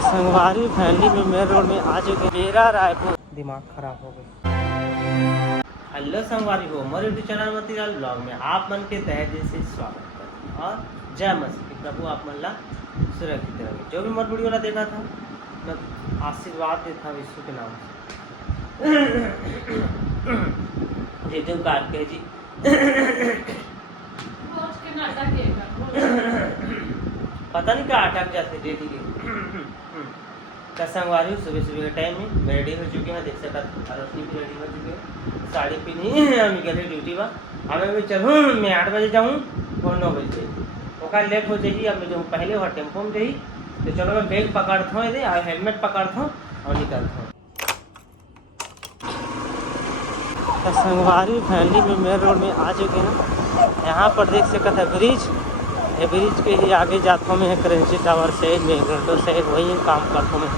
संगवारी फैमिली में main road में आ चुके मेरा रायपुर दिमाग खराब हो गया। हेलो संगवारी हो, हमारे यूट्यूब चैनल मतीलाल ब्लॉग में आप मन के तहे दिल से स्वागत करते और जय मसीह प्रभु आप मन ला सुरक्षित रहे। जो भी मत वीडियो ला देखा था मैं आशीर्वाद देता हूँ यीशु के नाम से। जे काट के जी पता नहीं क्या अटक जाते डेली के संगवारी सुबह सुबह के टाइम में मैं रेडी हो चुके हैं, देख सकता रोशनी भी रेडी हो चुके हैं, साड़ी पहनी हम गए ड्यूटी बा। हमें भी चलूँ मैं 8 बजे जाऊँ और 9 बजे ओका लेट हो जाइए। अब मैं जो पहले वहाँ टेम्पो में रही तो चलो मैं बैग पकड़ता हूँ और हेलमेट पकड़ता हूँ और निकलता हूँ। संगवारी फैमिली में मेन रोड में आ चुके हैं। यहाँ पर देख सकते हैं ब्रिज, ये ब्रिज के ही आगे जाता हूँ मैं करेंसी टावर से मेघो से वही काम करता हूँ मैं।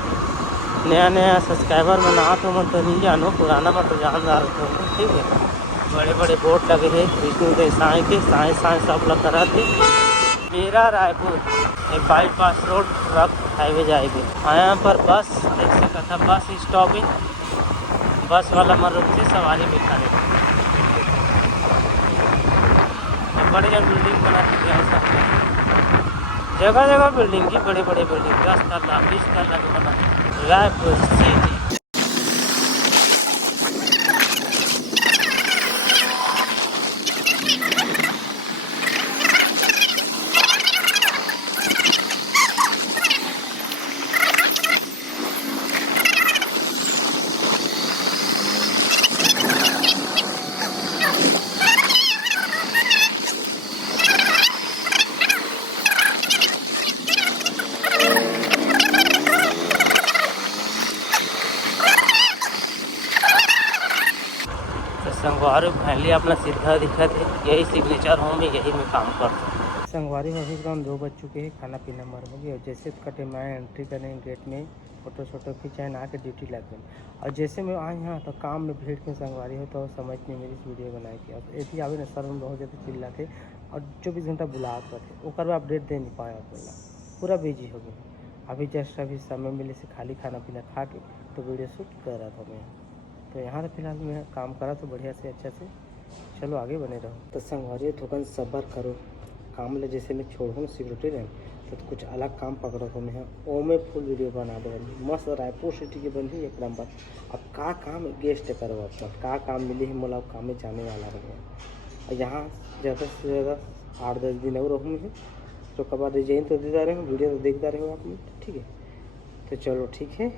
नया नया सब्सक्राइबर में ना तो मैं तो नहीं जानो, पुराना मैं तो जानदार हूँ। ठीक है, बड़े बड़े बोर्ड लगे हैं विष्णु के साए सब लग रहा थे। मेरा रायपुर एक बाईपास रोड ट्रक हाईवे जाएगी। यहाँ पर बस देख सकता था, बस स्टॉपिंग बस वाला मर्द से सवारी में खड़े बढ़िया बिल्डिंग बना चुके हैं सब जगह जगह बिल्डिंग की, बड़े बड़े बिल्डिंग 10 तल्ला 20 तल्ला के बना रायपुर सिटी। संगवारी फैमिली अपना सीधा दिखा थे, यही सिग्नेचर होम में यही मैं काम करता हूँ। संगवारी में अभी काम 2 बज चुके हैं, खाना पीना मर हो गया। जैसे कटे मैं एंट्री करने गेट में फोटो शोटो खिंचाए ना के ड्यूटी लग गई। और जैसे मैं आए यहाँ तो काम में भीड़ में संगवारी हो तो समझ नहीं मेरी वीडियो बनाई थी। अब ऐसी आवे ना सर में बहुत ज़्यादा चिल्लाते और 24 घंटा बुला करते ओकर अपडेट दे नहीं पाया, पूरा बिजी हो गया। अभी जस्ट अभी समय मिले से खाली खाना पीना खा के तो वीडियो शूट कर रहा था मैं। तो यहाँ तो फिलहाल मैं काम करा तो बढ़िया से अच्छा से चलो आगे बने रहो। तो संगवारी थोड़ा सब्र करो, काम ले जैसे मैं छोड़ूँ सिक्योरिटी रहे तो कुछ अलग काम पकड़ो तो मैं ओ में फुल वीडियो बना दे मस्त रायपुर सिटी की बन एक नंबर। अब का काम गेस्ट करो अपना का काम मिली है मोला काम में जाने वाला हो गया। और यहाँ ज़्यादा से ज़्यादा 8-10 दिन और रहूँ मैं तो कब रिजाइन तो देता रहे हूँ, वीडियो तो देखता रहे हो आप लोग। ठीक है तो चलो ठीक है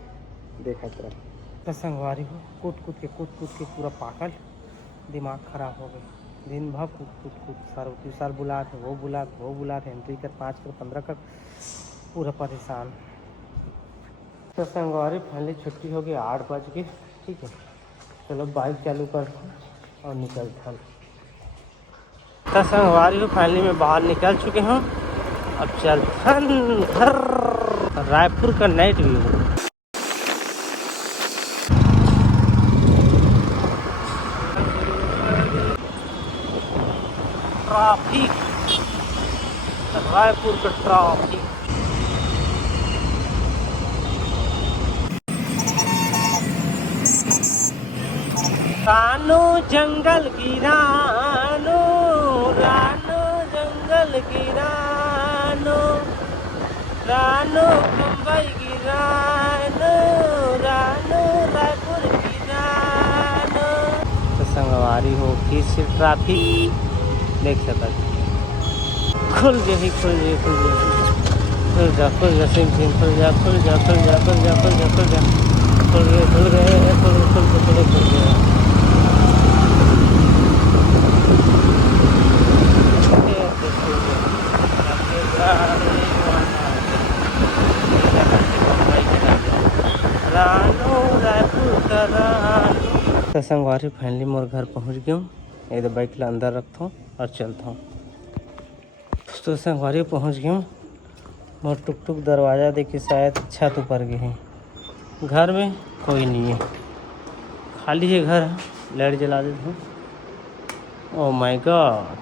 देखा तरह तो संगवारी हो कूद के पूरा पागल दिमाग ख़राब हो गई। दिन भर कूद सर बुलाते वो बुलाते एंट्री कर 5 कर 15 कर पूरा परेशान। तो संगवारी फाइनली छुट्टी हो गई 8 बज के। ठीक है चलो बाइक चालू करता और निकलता। तो संगवारी फाइनली में बाहर निकल चुके हैं, अब चलता घर। रायपुर का नाइट व्यू ट्रैफिक, रायपुर का ट्रैफिक। कानो जंगल की रानो जंगल की रानो मुंबई की रानो रायपुर की रानो। तो संगवारी हो किस ट्रैफिक देख सकते खुल जा सिम खुल जा खुल गए। तो संगवारी फाइनली मोर घर पहुंच गया हूँ, इधर बाइक ला अंदर रखता हूँ और चलता हूँ। तो संगवारी पहुंच गया हूँ, मोर टुक दरवाज़ा देख के शायद छत ऊपर गए हैं। घर में कोई नहीं है, खाली है घर, लाइट जला देता हूँ। Oh my God.